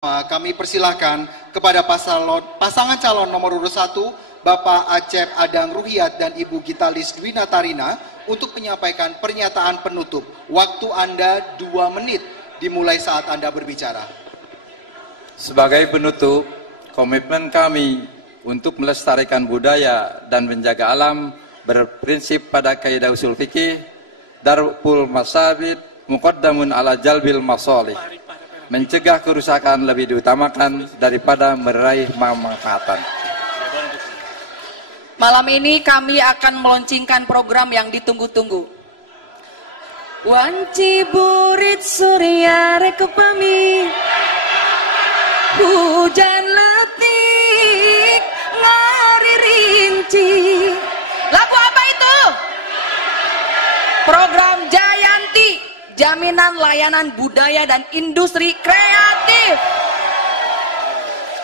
Kami persilahkan kepada pasangan calon nomor urut 1, Bapak Acep Adang Ruhiat dan Ibu Gitalis Dwina Tarina untuk menyampaikan pernyataan penutup. Waktu Anda 2 menit dimulai saat Anda berbicara. Sebagai penutup, komitmen kami untuk melestarikan budaya dan menjaga alam berprinsip pada kaidah usul fikih, darul masabit, muqaddamun ala jalbil masalih. Mencegah kerusakan lebih diutamakan daripada meraih manfaatan. Malam ini kami akan meluncurkan program yang ditunggu-tunggu. Wanci burit surya rekepami, hujan letik ngari rinci. Lagu apa itu? Program Jayanti, Jaminan Layanan Budaya dan Industri Kreatif.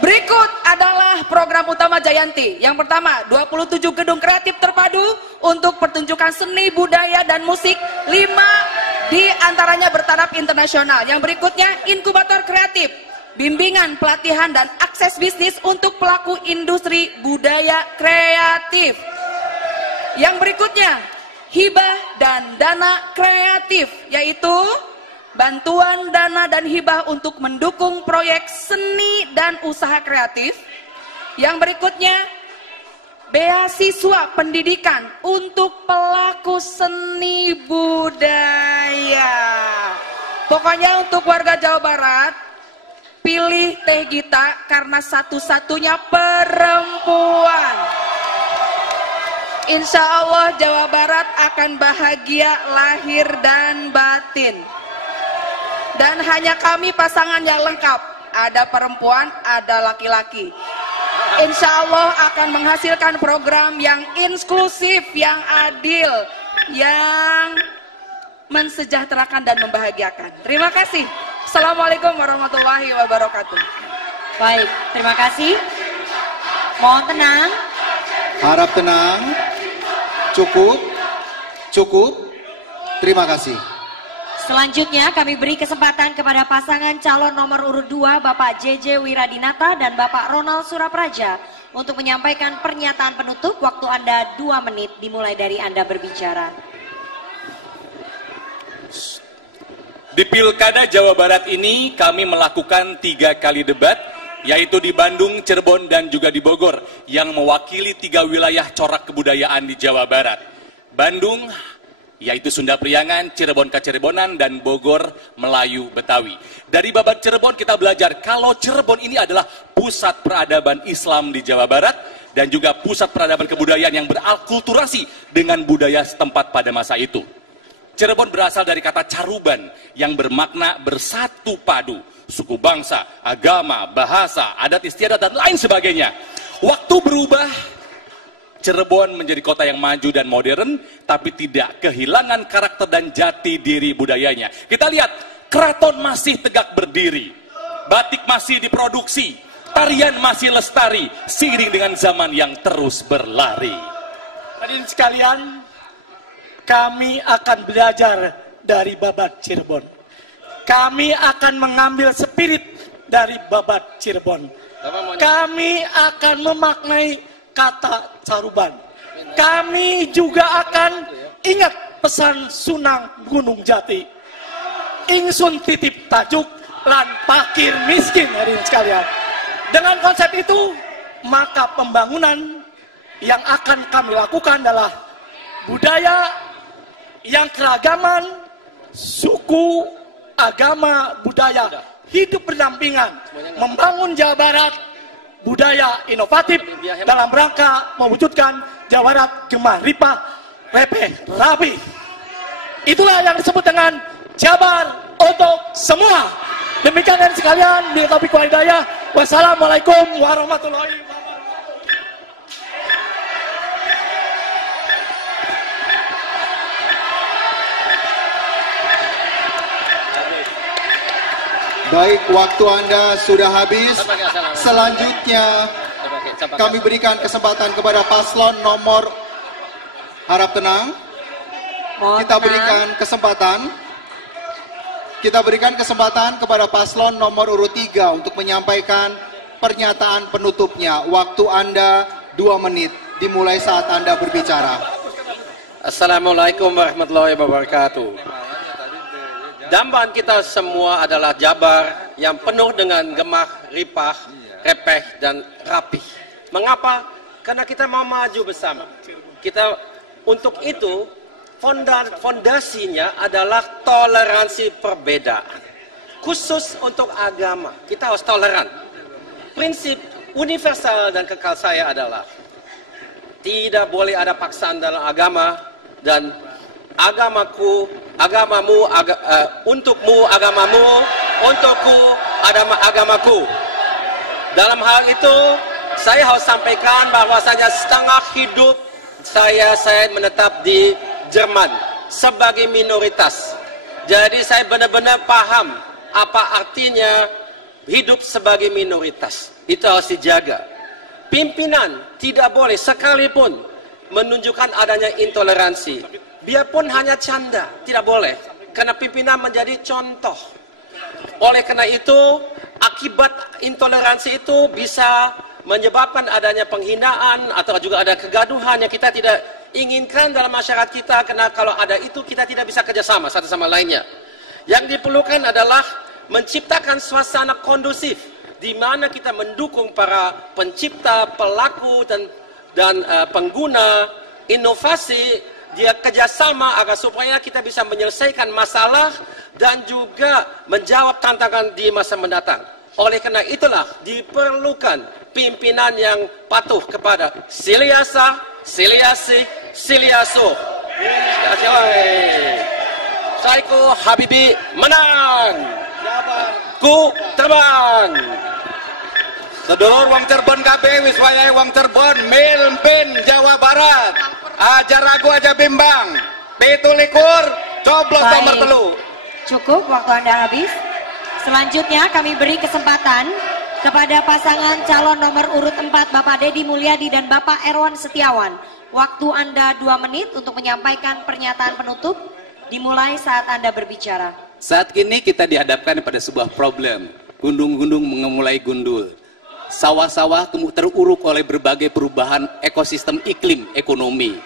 Berikut adalah program utama Jayanti. Yang pertama, 27 gedung kreatif terpadu untuk pertunjukan seni, budaya, dan musik. 5 di antaranya bertaraf internasional. Yang berikutnya, inkubator kreatif, bimbingan, pelatihan, dan akses bisnis untuk pelaku industri budaya kreatif. Yang berikutnya, hibah dan dana kreatif, yaitu bantuan dana dan hibah untuk mendukung proyek seni dan usaha kreatif. Yang berikutnya, beasiswa pendidikan untuk pelaku seni budaya. Pokoknya untuk warga Jawa Barat, pilih Teh Gita karena satu-satunya perempuan. Insya Allah Jawa Barat akan bahagia lahir dan batin. Dan hanya kami pasangan yang lengkap. Ada perempuan, ada laki-laki. Insya Allah akan menghasilkan program yang inklusif, yang adil, yang mensejahterakan dan membahagiakan. Terima kasih. Assalamualaikum warahmatullahi wabarakatuh. Baik, terima kasih. Mohon tenang. Harap tenang. Cukup. Terima kasih. Selanjutnya kami beri kesempatan kepada pasangan calon nomor urut 2 Bapak JJ Wiradinata dan Bapak Ronald Surapraja untuk menyampaikan pernyataan penutup. Waktu Anda 2 menit dimulai dari Anda berbicara. Di Pilkada Jawa Barat ini kami melakukan 3 kali debat, yaitu di Bandung, Cirebon, dan juga di Bogor, yang mewakili 3 wilayah corak kebudayaan di Jawa Barat. Bandung, yaitu Sunda Priangan, Cirebon Kacirebonan, dan Bogor Melayu Betawi. Dari babat Cirebon kita belajar kalau Cirebon ini adalah pusat peradaban Islam di Jawa Barat dan juga pusat peradaban kebudayaan yang beralkulturasi dengan budaya setempat pada masa itu. Cirebon berasal dari kata caruban yang bermakna bersatu padu, suku bangsa, agama, bahasa, adat istiadat, dan lain sebagainya. Waktu berubah, Cirebon menjadi kota yang maju dan modern, tapi tidak kehilangan karakter dan jati diri budayanya. Kita lihat, keraton masih tegak berdiri, batik masih diproduksi, tarian masih lestari, seiring dengan zaman yang terus berlari. Hadirin sekalian, kami akan belajar dari babat Cirebon. Kami akan mengambil spirit dari babat Cirebon. Kami akan memaknai kata caruban. Kami juga akan ingat pesan Sunan Gunung Jati. Ingsun titip tajuk lan pakir miskin, hadirin sekalian. Dengan konsep itu, maka pembangunan yang akan kami lakukan adalah budaya yang keragaman, suku, agama, budaya hidup berdampingan, membangun Jawa Barat budaya inovatif dalam rangka mewujudkan Jawa Barat gemah ripah repeh rapi. Itulah yang disebut dengan Jabar untuk semua. Demikian dari sekalian, bila taufiq wal hidayah. Wassalamualaikum warahmatullahi wabarakatuh. Baik, waktu Anda sudah habis. Selanjutnya kami berikan kesempatan kepada paslon nomor, harap tenang. Kita berikan kesempatan Kita berikan kesempatan kepada paslon nomor urut 3 untuk menyampaikan pernyataan penutupnya. Waktu Anda 2 menit, dimulai saat Anda berbicara. Assalamualaikum warahmatullahi wabarakatuh. Dambaan kita semua adalah Jabar yang penuh dengan gemah, ripah, repeh, dan rapih. Mengapa? Karena kita mau maju bersama. Untuk itu, fondasinya adalah toleransi perbedaan. Khusus untuk agama, kita harus toleran. Prinsip universal dan kekal saya adalah tidak boleh ada paksaan dalam agama, dan untukmu agamamu, untukku agamaku. Dalam hal itu, saya harus sampaikan bahwasanya setengah hidup saya menetap di Jerman sebagai minoritas. Jadi saya benar-benar paham apa artinya hidup sebagai minoritas. Itu harus dijaga. Pimpinan tidak boleh sekalipun menunjukkan adanya intoleransi. Biarpun hanya canda, tidak boleh. Karena pimpinan menjadi contoh. Oleh karena itu, akibat intoleransi itu bisa menyebabkan adanya penghinaan atau juga ada kegaduhan yang kita tidak inginkan dalam masyarakat kita, karena kalau ada itu kita tidak bisa kerjasama satu sama lainnya. Yang diperlukan adalah menciptakan suasana kondusif di mana kita mendukung para pencipta, pelaku dan pengguna inovasi, dia kerjasama agar supaya kita bisa menyelesaikan masalah dan juga menjawab tantangan di masa mendatang. Oleh karena itulah diperlukan pimpinan yang patuh kepada Siliasa, Siliasi, Siliaso. Saiku Habibi menang. Ku terbang. Sedulur wong Cirebon kabeh wis wayahe wong Cirebon mimpin Jawa Barat. Aja ragu aja bimbang. 17 coblos nomor 3. Cukup, waktu Anda habis. Selanjutnya kami beri kesempatan kepada pasangan calon nomor urut 4 Bapak Dedi Mulyadi dan Bapak Erwan Setiawan. Waktu Anda 2 menit untuk menyampaikan pernyataan penutup, dimulai saat Anda berbicara. Saat ini kita dihadapkan pada sebuah problem. Gunung-gunung mulai gundul. Sawah-sawah teruruk oleh berbagai perubahan ekosistem iklim ekonomi.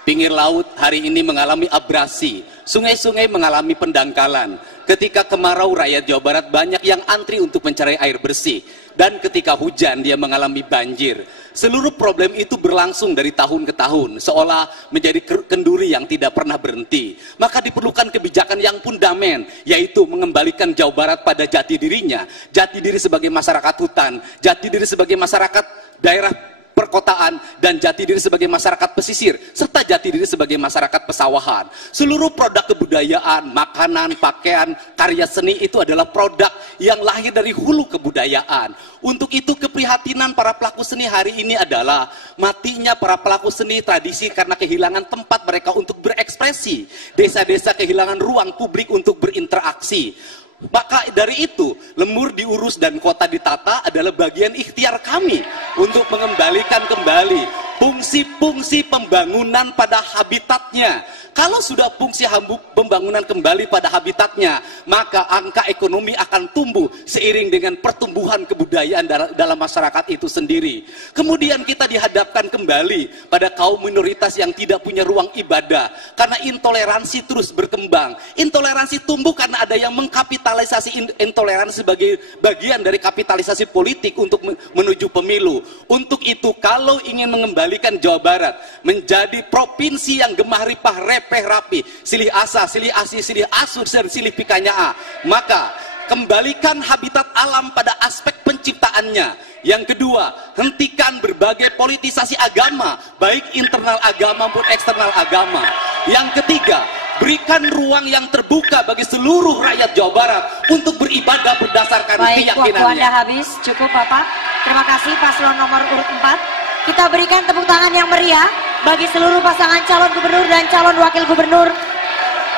Pinggir laut hari ini mengalami abrasi. Sungai-sungai mengalami pendangkalan. Ketika kemarau, rakyat Jawa Barat banyak yang antri untuk mencari air bersih. Dan ketika hujan, dia mengalami banjir. Seluruh problem itu berlangsung dari tahun ke tahun, seolah menjadi kenduri yang tidak pernah berhenti. Maka diperlukan kebijakan yang fundament, yaitu mengembalikan Jawa Barat pada jati dirinya. Jati diri sebagai masyarakat hutan, jati diri sebagai masyarakat daerah perkotaan, dan jati diri sebagai masyarakat pesisir, serta jati diri sebagai masyarakat pesawahan. Seluruh produk kebudayaan, makanan, pakaian, karya seni itu adalah produk yang lahir dari hulu kebudayaan. Untuk itu keprihatinan para pelaku seni hari ini adalah matinya para pelaku seni tradisi karena kehilangan tempat mereka untuk berekspresi. Desa-desa kehilangan ruang publik untuk berinteraksi. Maka dari itu, lembur diurus dan kota ditata adalah bagian ikhtiar kami untuk mengembalikan kembali fungsi-fungsi pembangunan pada habitatnya. Kalau sudah fungsi pembangunan kembali pada habitatnya, maka angka ekonomi akan tumbuh seiring dengan pertumbuhan kebudayaan dalam masyarakat itu sendiri. Kemudian kita dihadapkan kembali pada kaum minoritas yang tidak punya ruang ibadah, karena intoleransi terus berkembang. Intoleransi tumbuh karena ada yang mengkapitalisasi intoleransi sebagai bagian dari kapitalisasi politik untuk menuju pemilu. Untuk itu, kalau ingin mengembalikan Jawa Barat menjadi provinsi yang gemah ripah repeh rapi, silih asa, silih asi, silih asur, silih pikanyaa, maka kembalikan habitat alam pada aspek penciptaannya. Yang kedua, hentikan berbagai politisasi agama, baik internal agama maupun eksternal agama. Yang ketiga, berikan ruang yang terbuka bagi seluruh rakyat Jawa Barat untuk beribadah berdasarkan keyakinannya. Baik, waktu Anda habis. Cukup Bapak. Terima kasih paslon nomor urut 4. Kita berikan tepuk tangan yang meriah bagi seluruh pasangan calon gubernur dan calon wakil gubernur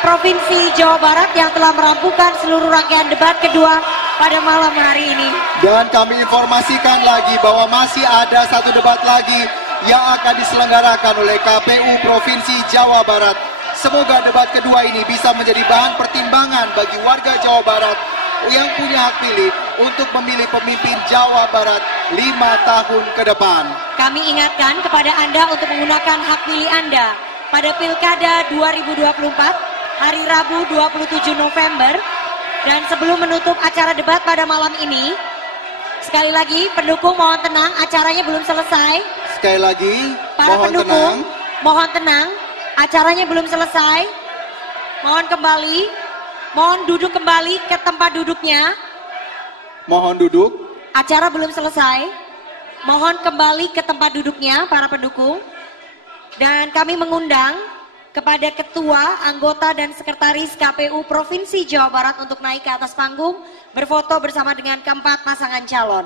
Provinsi Jawa Barat yang telah merampungkan seluruh rangkaian debat kedua pada malam hari ini. Dan kami informasikan lagi bahwa masih ada satu debat lagi yang akan diselenggarakan oleh KPU Provinsi Jawa Barat. Semoga debat kedua ini bisa menjadi bahan pertimbangan bagi warga Jawa Barat yang punya hak pilih untuk memilih pemimpin Jawa Barat 5 tahun ke depan. Kami ingatkan kepada Anda untuk menggunakan hak pilih Anda pada Pilkada 2024 hari Rabu 27 November. Dan sebelum menutup acara debat pada malam ini, sekali lagi pendukung mohon tenang, acaranya belum selesai. Sekali lagi, para mohon pendukung, tenang. mohon tenang, acaranya belum selesai. Mohon kembali, mohon duduk kembali ke tempat duduknya. Mohon duduk. Acara belum selesai. Mohon kembali ke tempat duduknya para pendukung. Dan kami mengundang kepada ketua, anggota dan sekretaris KPU Provinsi Jawa Barat untuk naik ke atas panggung berfoto bersama dengan keempat pasangan calon.